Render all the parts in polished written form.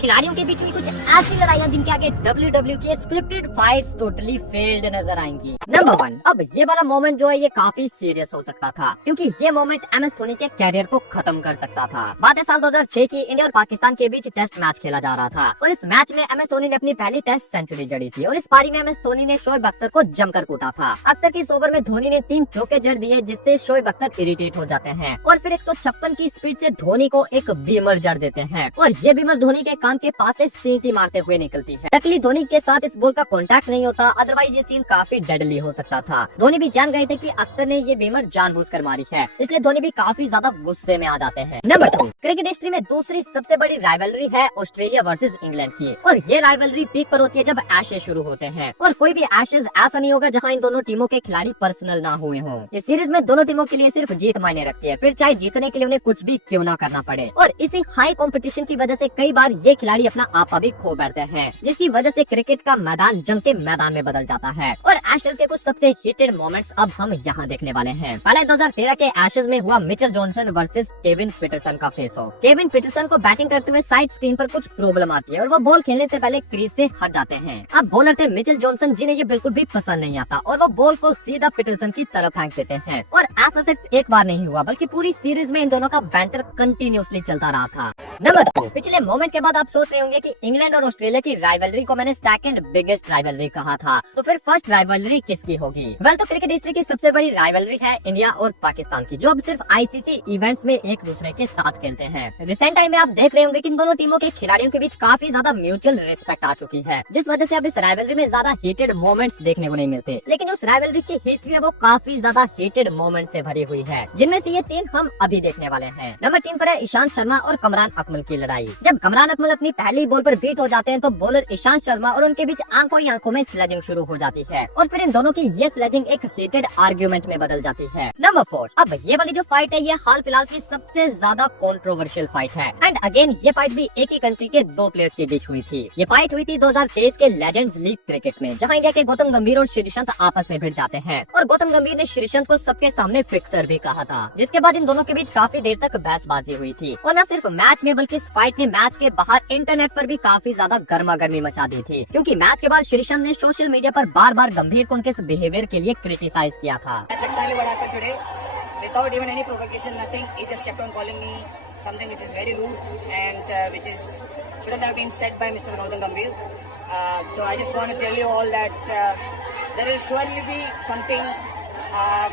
खिलाड़ियों के बीच हुई कुछ ऐसी लड़ाइयाँ जिनके आगे WWE की स्क्रिप्टेड फाइट्स टोटली फेल्ड नजर आएंगी। नंबर 1, अब ये वाला मोमेंट जो है ये काफी सीरियस हो सकता था, क्योंकि ये मोमेंट MS धोनी के कैरियर को खत्म कर सकता था। बात है साल 2006 की, इंडिया और पाकिस्तान के बीच टेस्ट मैच खेला जा रहा था और इस मैच में MS धोनी ने अपनी पहली टेस्ट सेंचुरी जड़ी थी और इस पारी में MS धोनी ने शोएब अख्तर को जमकर कूटा था। अख्तर की इस ओवर में धोनी ने 3 चौके जड़ दिए, जिससे शोएब अख्तर इरिटेट हो जाते हैं और फिर 156 की स्पीड से धोनी को एक बीमर जड़ देते हैं और ये बीमर धोनी के कान के पास से सीटी मारते हुए निकलती है। लकीली धोनी के साथ इस बॉल का कांटेक्ट नहीं होता, अदरवाइज ये सीन काफी डेडली हो सकता था। धोनी भी जान गए थे कि अख्तर ने ये बीमर जानबूझकर मारी है, इसलिए धोनी भी काफी ज्यादा गुस्से में आ जाते हैं। नंबर 2, क्रिकेट हिस्ट्री में दूसरी सबसे बड़ी राइवलरी है ऑस्ट्रेलिया वर्सेस इंग्लैंड की और ये राइवलरी पीक पर होती है जब एशेज शुरू होते हैं और कोई भी एशेज ऐसा नहीं होगा जहां इन दोनों टीमों के खिलाड़ी पर्सनल ना हुए हों। इस सीरीज में दोनों टीमों के लिए सिर्फ जीत मायने रखती है, फिर चाहे जीतने के लिए उन्हें कुछ भी क्यों ना करना पड़े और इसी हाई कंपटीशन की वजह से कई बार ये खिलाड़ी अपना आपा भी खो बैठते हैं, जिसकी वजह से क्रिकेट का मैदान जंग के मैदान में बदल जाता है। और एशेज के कुछ सबसे हिटेड मोमेंट्स अब हम यहाँ देखने वाले हैं। पहले 2013 के एशेज में हुआ Mitchell Johnson versus Kevin Pietersen का फेस ऑफ। केविन पीटरसन को बैटिंग करते हुए साइड स्क्रीन पर कुछ प्रॉब्लम आती है और वो बॉल खेलने से पहले क्रीज से हट जाते हैं। अब बॉलर थे मिचेल जॉनसन, जिन्हें ये बिल्कुल भी पसंद नहीं आता और वो बॉल को सीधा पीटरसन की तरफ फेंक देते हैं और ऐसा सिर्फ एक बार नहीं हुआ बल्कि पूरी सीरीज में इन दोनों का बैंटर कंटिन्यूअसली चलता रहा था। नंबर 2, पिछले मोमेंट के बाद आप सोच रहे होंगे कि इंग्लैंड और ऑस्ट्रेलिया की राइवलरी को मैंने सेकंड बिगेस्ट राइवलरी कहा था, तो फिर फर्स्ट राइवलरी किसकी होगी? वेल, तो क्रिकेट हिस्ट्री की सबसे बड़ी राइवलरी है इंडिया और पाकिस्तान की, जो अब सिर्फ आईसीसी इवेंट्स में एक दूसरे के साथ खेलते हैं। रिसेंट टाइम में आप देख रहे होंगे कि इन दोनों टीमों के खिलाड़ियों के बीच काफी ज्यादा म्यूचुअल रिस्पेक्ट आ चुकी है, जिस वजह से अब इस राइवलरी में ज्यादा हीटेड मोमेंट्स देखने को नहीं मिलते। लेकिन जो राइवलरी की हिस्ट्री है वो काफी ज्यादा हीटेड मोमेंट्स से भरी हुई है, जिनमें से ये 3 हम अभी देखने वाले हैं। नंबर 3 पर है ईशांत शर्मा और कमरान अकमल की लड़ाई। जब कमरान अकमल अपनी पहली बॉल पर बीट हो जाते हैं तो बॉलर ईशांत शर्मा और उनके बीच आंखों ही आंखों में स्लेजिंग शुरू हो जाती है और फिर इन दोनों की ये स्लेजिंग एक हीटेड आर्ग्यूमेंट में बदल जाती है। नंबर 4, अब ये वाली जो फाइट है ये हाल फिलहाल की सबसे ज्यादा कंट्रोवर्शियल फाइट है एंड अगेन ये फाइट भी एक ही कंट्री के 2 प्लेयर्स के बीच हुई थी। ये फाइट हुई थी 2023 के लेजेंड्स लीग क्रिकेट में, जहां इंडिया के गौतम गंभीर और श्रीसंत आपस में भिड़ जाते हैं और गौतम गंभीर ने श्रीसंत को सबके सामने फिक्सर भी कहा था, जिसके बाद इन दोनों के बीच काफी देर तक बहसबाजी हुई थी और न सिर्फ मैच में बल्कि इस फाइट ने मैच के बाहर इंटरनेट पर भी काफी ज्यादा गर्मा गर्मी मचा दी थी, क्योंकि मैच के बाद श्रीसंत ने सोशल मीडिया पर बार बार गंभीर को उनके बिहेवियर के लिए क्रिटिसाइज किया था। Without even any provocation, nothing. He just kept on calling me something which is very rude and which is shouldn't have been said by Mr. Gautam Gambhir. So I just want to tell you all that there will surely be something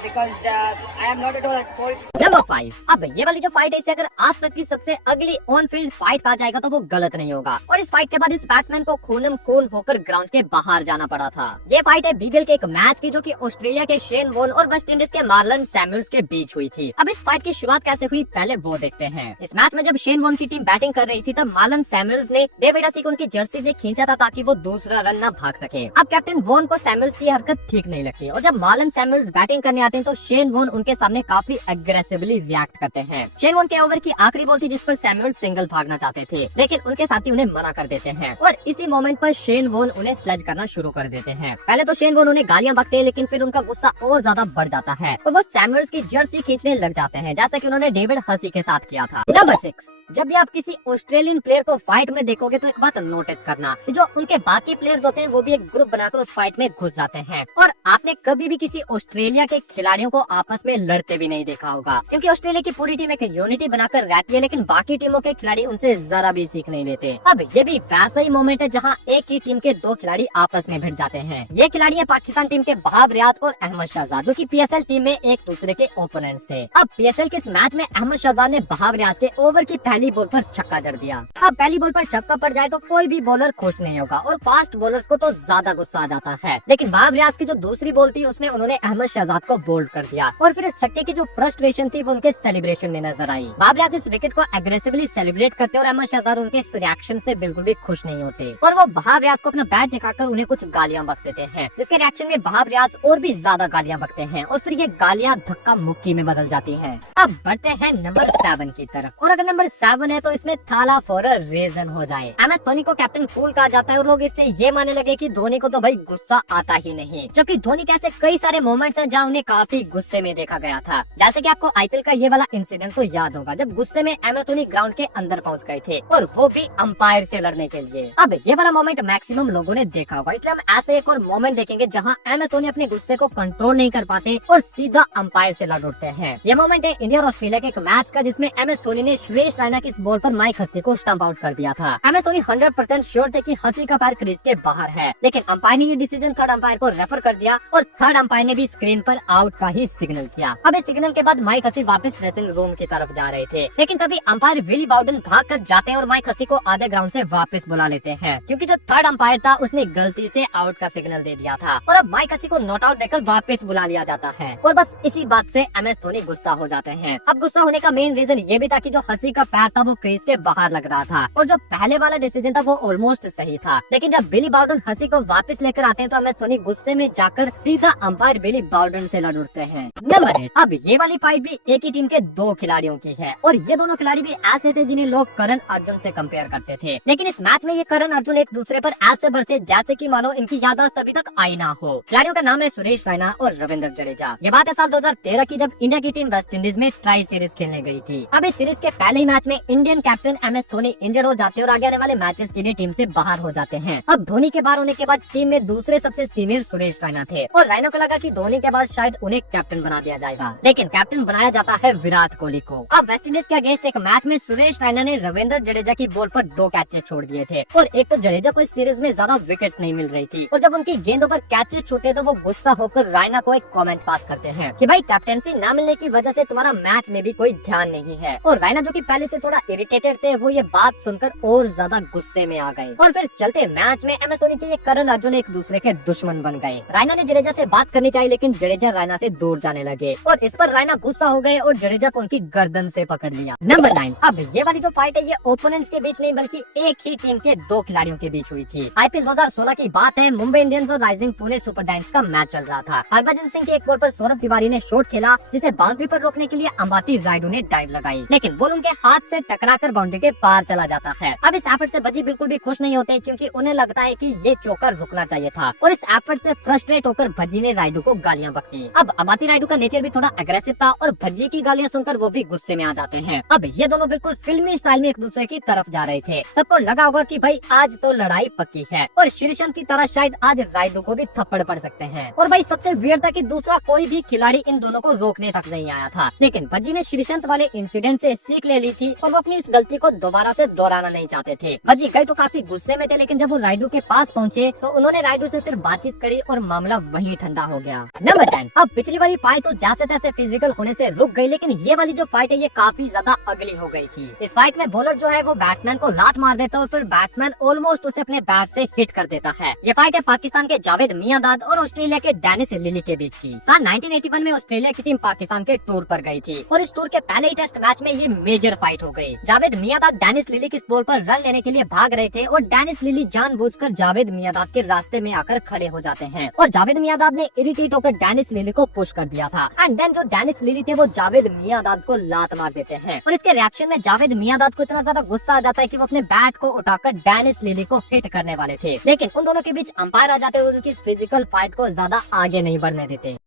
because I am not at all at fault. Number 5, अब ये वाली जो fight है इसे अगर आज तक की सबसे अगली ऑन फील्ड फाइट कहा जाएगा तो वो गलत नहीं होगा और इस फाइट के बाद इस बैट्समैन को खूनम खून होकर ग्राउंड के बाहर जाना पड़ा था। ये फाइट है बीबीएल के एक मैच की, जो कि ऑस्ट्रेलिया के शेन वॉर्न और वेस्ट इंडीज के मार्लन सैमुअल्स के बीच हुई थी। अब इस फाइट की शुरुआत कैसे हुई पहले वो देखते हैं। इस मैच में जब शेन वॉर्न की टीम बैटिंग कर रही थी तब मार्लन सैमुअल्स ने डेविड हसी को उनकी जर्सी से खींचा था ताकि वो दूसरा रन न भाग सके। अब कैप्टन वॉर्न को सैमुअल्स की हरकत ठीक नहीं लगती और जब मार्लन सैमुअल्स बैटिंग करने आते हैं तो शेन वॉर्न उनके सामने काफी एग्रेसिवली रिएक्ट करते हैं। शेन वॉर्न के ओवर की आखिरी बॉल थी जिस पर सैमुअल सिंगल भागना चाहते थे, लेकिन उनके साथी उन्हें मना कर देते हैं और इसी मोमेंट पर शेन वॉर्न उन्हें स्लज करना शुरू कर देते हैं। पहले तो शेन वॉर्न उन्हें गालियां बकते हैं, लेकिन फिर उनका गुस्सा और ज्यादा बढ़ जाता है और वो सैमुअल्स की जर्सी खींचने लग जाते हैं, जैसा कि उन्होंने डेविड हसी के साथ किया था। नंबर 6, जब भी आप किसी ऑस्ट्रेलियन प्लेयर को फाइट में देखोगे तो एक बात नोटिस करना, जो उनके बाकी प्लेयर्स होते हैं वो भी एक ग्रुप बनाकर उस फाइट में घुस जाते हैं और आपने कभी भी किसी ऑस्ट्रेलिया के खिलाड़ियों को आपस में लड़ते भी नहीं देखा होगा, क्योंकि ऑस्ट्रेलिया की पूरी टीम एक यूनिटी बनाकर रहती है, लेकिन बाकी टीमों के खिलाड़ी उनसे जरा भी सीख नहीं लेते। अब ये भी वैसा ही मोमेंट है जहाँ एक ही टीम के 2 खिलाड़ी आपस में भिड़ जाते हैं। ये खिलाड़ी है पाकिस्तान टीम के वहाब रियाद और अहमद शहजाद, जो कि पीएसएल टीम में एक दूसरे के ओपोनेंट्स थे। अब पीएसएल के इस मैच में अहमद शहजाद ने वहाब रियाद के ओवर की पहली बॉल पर छक्का जड़ दिया। अब पहली बॉल पर छक्का पड़ जाए तो कोई भी बॉलर खुश नहीं होगा और फास्ट बॉलर्स को तो ज्यादा गुस्सा आ जाता है, लेकिन वहाब रियाद की जो दूसरी बॉल थी उसमें उन्होंने अहमद शहजाद को बोल्ड कर दिया और फिर इस छक्के की जो फ्रस्ट्रेशन थी वो उनके सेलिब्रेशन में नजर आई। वहाब रियाद इस विकेट को एग्रेसिवली सेलिब्रेट करते और अहमद शहजाद उनके इस रिएक्शन से बिल्कुल भी खुश नहीं होते और वो वहाब रियाद को अपना बैट दिखाकर उन्हें कुछ गालियां बक देते हैं, जिसके रिएक्शन में वहाब रियाद और भी ज्यादा गालियां बकते हैं और फिर ये गालियां धक्का मुक्की में बदल जाती हैं। अब बढ़ते हैं नंबर 7 की तरफ और अगर नंबर 7 है तो इसमें थाला फॉर अ रीजन हो जाए। MS धोनी को कैप्टन कूल कहा जाता है और लोग इससे ये मानने लगे कि धोनी को तो भाई गुस्सा आता ही नहीं, जबकि धोनी के ऐसे कई सारे मोमेंट्स हैं जहाँ उन्हें काफी गुस्से में देखा गया था। जैसे कि आपको आईपीएल का ये वाला इंसिडेंट तो याद होगा, जब गुस्से में एम एस धोनी ग्राउंड के अंदर पहुंच गए थे और वो भी अंपायर से लड़ने के लिए। अब ये वाला मोमेंट मैक्सिमम लोगों ने देखा होगा, इसलिए हम ऐसे एक और मोमेंट देखेंगे जहाँ एम एस धोनी अपने गुस्से को कंट्रोल नहीं कर पाते और सीधा अंपायर से लड़ उठते हैं। ये मोमेंट है इंडिया और ऑस्ट्रेलिया के एक मैच का, जिसमें एम एस धोनी ने सुरेश रैना की इस बॉल पर माइक हसी को स्टंप आउट कर दिया था। एम एस धोनी 100% श्योर थे कि हसी का पैर क्रीज के बाहर है, लेकिन अंपायर ने ये डिसीजन थर्ड अंपायर को रेफर कर दिया और थर्ड अंपायर ने भी स्क्रीन पर आउट का ही सिग्नल किया। अब इस सिग्नल के बाद माइक हसी वापस ड्रेसिंग रूम की तरफ जा रहे थे, लेकिन तभी अंपायर विली बाउडन भाग कर जाते हैं और माइक हसी को आधे ग्राउंड से वापस बुला लेते हैं, क्योंकि जो थर्ड अंपायर था उसने गलती से आउट का सिग्नल दे दिया था। और अब माइक हसी को नॉट आउट देकर वापस बुला लिया जाता है और बस इसी बात से एम एस धोनी गुस्सा हो जाते हैं। अब गुस्सा होने का मेन रीजन ये भी था कि जो हसी का पैर था वो क्रीज के बाहर लग रहा था और जो पहले वाला डिसीजन था वो ऑलमोस्ट सही था, लेकिन जब बिली बाउडन हसी को वापस लेकर आते हैं तो एम एस धोनी गुस्से में जाकर सीधा अंपायर बिली बाउडन से लड़ उठते हैं। नंबर 8, अब ये वाली फाइट भी एक ही टीम के दो खिलाड़ियों की है और ये दोनों खिलाड़ी भी ऐसे थे जिन्हें लोग करण अर्जुन से कंपेयर करते थे, लेकिन इस मैच में ये करण अर्जुन एक दूसरे पर ऐसे बरसे जैसे कि मानो इनकी याददाश्त अभी तक आई ना हो। खिलाड़ियों का नाम है सुरेश रैना और रविंद्र जडेजा। ये बात है साल 2013 की, जब इंडिया की टीम वेस्ट इंडीज में ट्राई सीरीज खेलने गई थी। अब इस सीरीज के पहले ही मैच में Indian captain M S Dhoni injured हो जाते हैं और आगे आने वाले मैचेस के लिए टीम से बाहर हो जाते हैं। अब धोनी के बाहर होने के बाद टीम में दूसरे सबसे सीनियर सुरेश रैना थे और रैना को लगा कि धोनी के बाद शायद उन्हें कैप्टन बना दिया जाएगा, लेकिन कैप्टन बनाया जाता है विराट कोहली को। अब वेस्ट इंडीज के अगेंस्ट एक मैच में सुरेश रैना ने रविंद्र जडेजा की बॉल पर 2 कैचेस छोड़ दिए थे और एक तो जडेजा को इस सीरीज में ज्यादा विकेट्स नहीं मिल रही थी और जब उनकी गेंदों पर कैचेस छूटे तो वो गुस्सा होकर रैना को एक कमेंट पास करते हैं कि भाई कैप्टेंसी न मिलने की वजह से तुम्हारा मैच में भी कोई ध्यान नहीं है। और रैना जो कि पहले से थोड़ा इरिटेटेड थे, वो ये बात सुनकर और ज्यादा गुस्से में आ गए और फिर चलते मैच में एम एस धोनी के करण अर्जुन एक दूसरे के दुश्मन बन गए। रैना ने जडेजा से बात करनी चाहिए, लेकिन जडेजा रैना से दूर जाने लगे और इस पर रैना गुस्सा हो गए और जडेजा को उनकी गर्दन से पकड़ लिया। नंबर 9, अब ये वाली जो फाइट है ये ओपोनेंट्स के बीच नहीं बल्कि एक ही टीम के दो खिलाड़ियों के बीच हुई थी। आईपीएल 2016 की बात है, मुंबई इंडियंस और राइजिंग पुणे सुपर जायंट्स का मैच चल रहा था। हरभजन सिंह की एक बॉल पर सौरभ तिवारी ने शॉट खेला, जिसे बाउंड्री पर रोकने के लिए अंबाती रायडू ने डाइव लगाई, लेकिन बॉल उनके हाथ से टकराकर बाउंड्री के पार चला जाता है। अब इस एफर्ट से भज्जी बिल्कुल भी खुश नहीं होते, क्योंकि उन्हें लगता है कि ये चौकर रुकना चाहिए था और इस एफर्ट से फ्रस्ट्रेट होकर भज्जी ने रायडू को गालियां बकती। अब अंबाती रायडू का नेचर भी थोड़ा अग्रेसिव था और भज्जी की गालियां सुनकर वो भी गुस्से में आ जाते हैं। अब ये दोनों बिल्कुल फिल्मी स्टाइल में एक दूसरे की तरफ जा रहे थे। सबको लगा होगा कि भाई आज तो लड़ाई पक्की है और श्रीशंत की तरह शायद आज रायडू को भी थप्पड़ पड़ सकते हैं। और भाई सबसे वियर्ड था कि दूसरा कोई भी खिलाड़ी इन दोनों को रोकने तक नहीं आया था, लेकिन भज्जी ने श्रीशंत वाले इंसिडेंट से सीख ले ली थी और वो अपनी इस गलती को दोबारा से दोहराना नहीं चाहते थे। भज्जी कई तो काफी गुस्से में थे, लेकिन जब वो रायडू के पास पहुंचे तो उन्होंने रायडू से सिर्फ बातचीत करी और मामला वहीं ठंडा हो गया। नंबर 10, अब पिछली वाली फाइट तो जैसे तैसे फिजिकल होने से रुक गई, लेकिन ये वाली जो फाइट है ये काफी ज्यादा अगली हो गई थी। इस फाइट में बॉलर जो है वो बैट्समैन को लात मार देता है और फिर बैट्समैन ऑलमोस्ट उसे अपने बैट से हिट कर देता है। ये फाइट है पाकिस्तान के जावेद मियांदाद और ऑस्ट्रेलिया के डेनिस लिली के बीच की। साल 1981 में ऑस्ट्रेलिया की टीम पाकिस्तान के टूर पर गई थी और इस टूर के पहले ही टेस्ट मैच में ये मेजर फाइट हो गई। जावेद मियांदाद डेनिस लिली की बॉल पर रन लेने के लिए भाग रहे थे और डेनिस लिली जानबूझकर जावेद मियांदाद के रास्ते में आकर खड़े हो जाते हैं और जावेद मियांदाद ने इरिटेट होकर डेनिस लिली को पुश कर दिया था एंड देन जो डेनिस लिली थे वो जावेद मियांदाद को लात मार देते हैं और इसके रिएक्शन में जावेद मियांदाद को इतना ज्यादा गुस्सा आ जाता है कि वो अपने बैट को उठाकर डेनिस लिली को हिट करने वाले थे, लेकिन उन दोनों के बीच अंपायर आ जाते और उनकी फिजिकल फाइट को ज्यादा आगे नहीं बढ़ने देते।